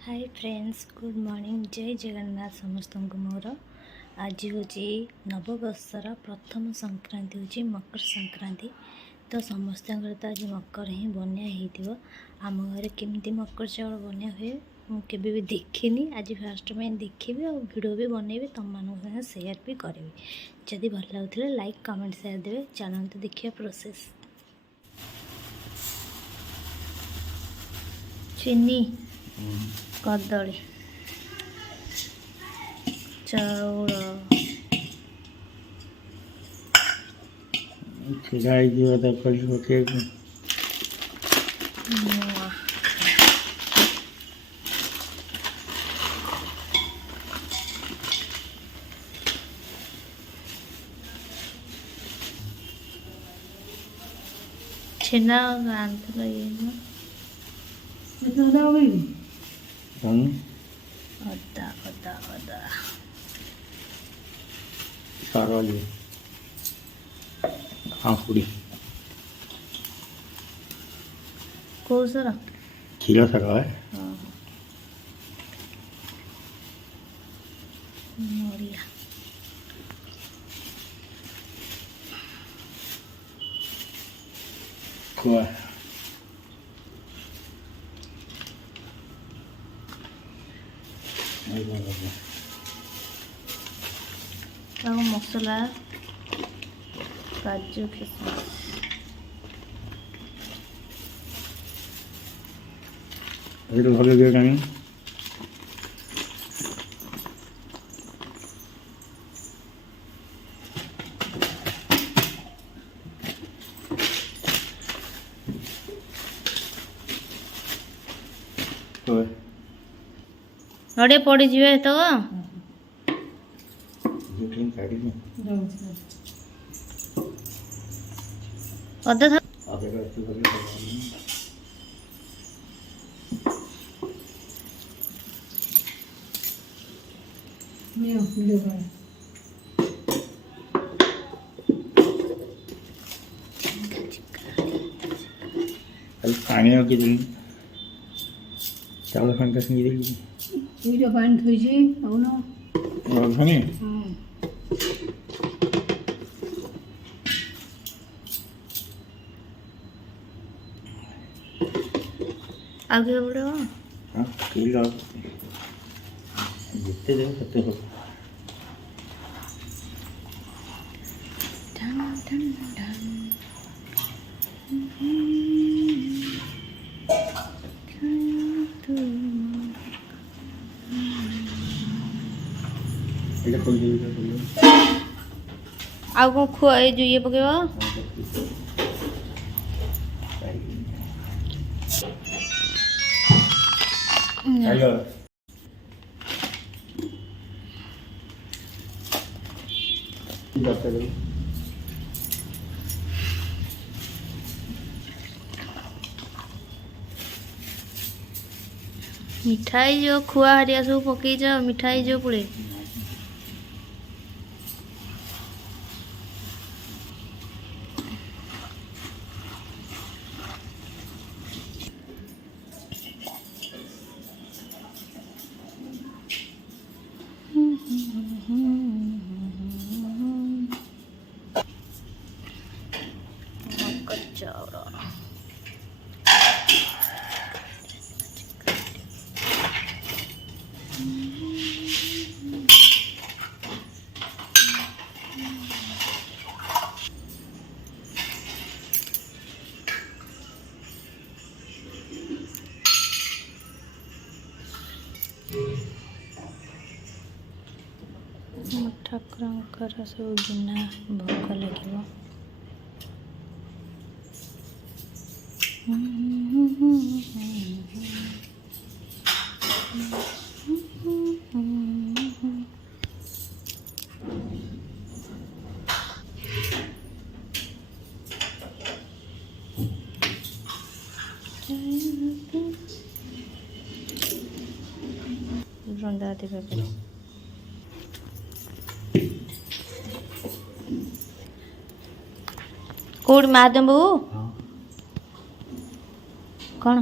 Hi friends, good morning. जय जगन्नाथ समस्त को मोर। आज हूँ नववर्षर प्रथम संक्रांति हूँ मकर संक्रांति। तो समस्त तो आज मकर ही बनिया हो। आम घर केमती मकर चाउल बनिया हुए मुझे भी देखनी। आज फास्ट में देखी और वीडियो भी बनैबी, तुम मान सेयार भी करी। जदि भल लगुले लाइक कमेंट सेयार देवे। चलते देखिए प्रोसेस। चीनी, कदली, चाउल नुआ छेना आंतल अदा अदा अदा साराली आंकुड़ी कौ सर खीरा सका है। नड़िया खुआ मसला काजू किशमिश ये भागे दिया कहीं तो नड़िया पड़ी जीवे तो क्लीन काटी में अदा था आगे का अच्छी करके पानी और कितनी चावल खान का संगीत है वीडियो पानी थोड़ी అవును और खाने आगे बढ़ो। हाँ किलो जितने दें सत्ते हो डन डन डन इधर कोई नहीं इधर कोई आउ कौन खुआ जो ये पकेबा हेलो डॉक्टर मिठाई जो खुआ हरिया सब पकई जा मिठाई जो पड़े मकर चाउल ठाकुर सब गिना भोग लगे रंधा देवे कौड़ महादेव बाबू कौन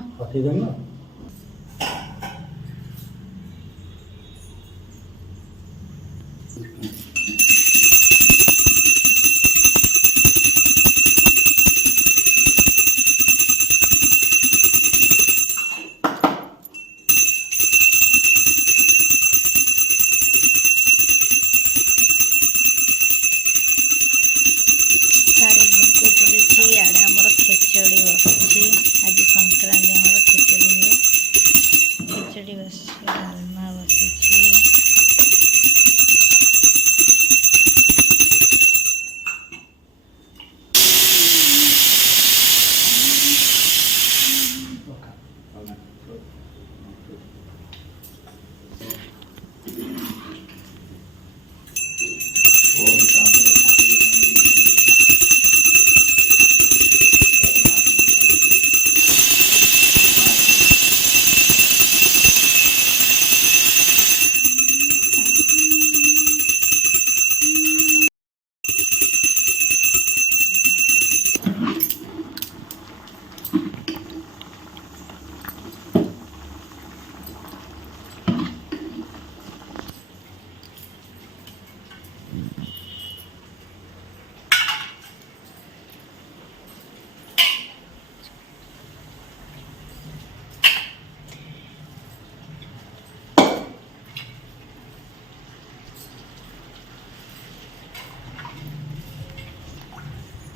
सारे भोग चलती आड़े आमर खेचड़ी बसुची आज संक्रांति आमर खेचड़ी हुए खेचड़ी बस डालमा बसुची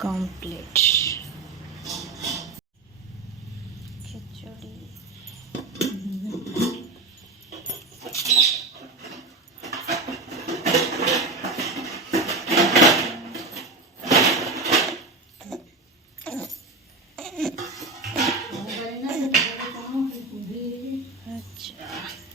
कंप्लीट खिचड़ी अच्छा